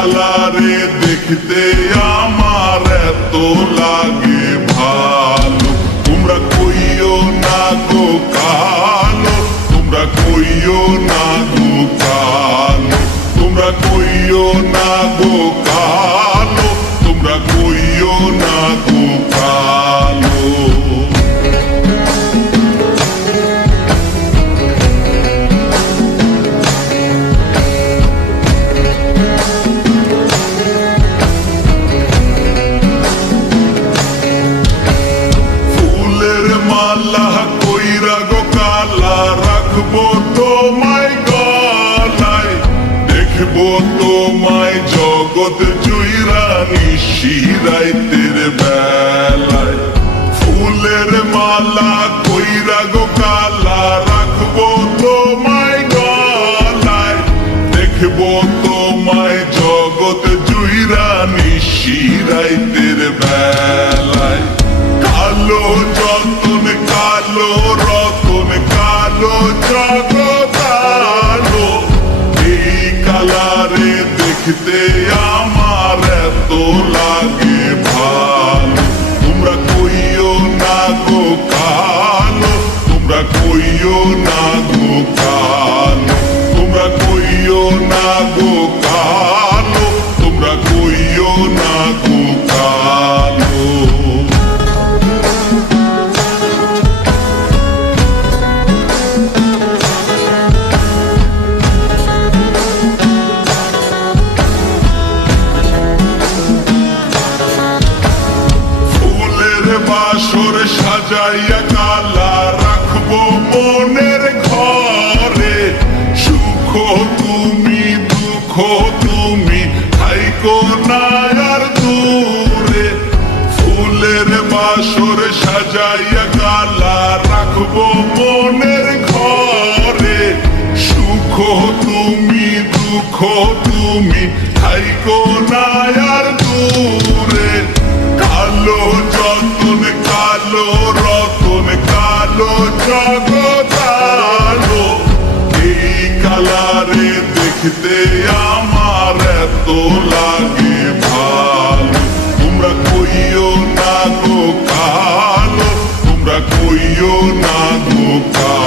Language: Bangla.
কালারে দেখতে আমার এত লাগে ভালো। তোমরা কইও না গো কালো, তোমরা কইও না গো কালো, তোমরা কইও না গো কালো, তোমরা কইও না গো কালো। মালা কইরা গো কালা রাখবো তোমায় গলায়, দেখবো তোমায় জগৎ জুইরা নিশিরাইতের বেলায়। ফুলের মালা কইরা গো কালা রাখবো তোমায় গলায়, দেখবো তোমায় জগৎ জুইরা নিশিরাইতের বেলায়। কালো যতন কালো রতন কালো জগৎ আলো, এই কালারে দেখতে আমার এত লাগে ভালো। তোমরা কইও না গো কালো, তোমরা কইও না গো কালো, তোমরা কইও না গো কালো, তোমরা কইও না গো কালো। বাসর সাজাইয়া কালা রাখবো মনের ঘরে, সুখ তুমি দুঃখ তুমি থাইকো না আর দূরে। ফুলের বাসর সাজাইয়া কালা রাখবো মনের ঘরে, সুখ তুমি দুঃখ তুমি থাইকো না আর দূরে। কালো যতন কালো রতন কালো জগৎ আলো, এই কালারে দেখতে আমার এত লাগে ভালো। তোমরা কইও না গো কালো, তোমরা কইও না গো কালো।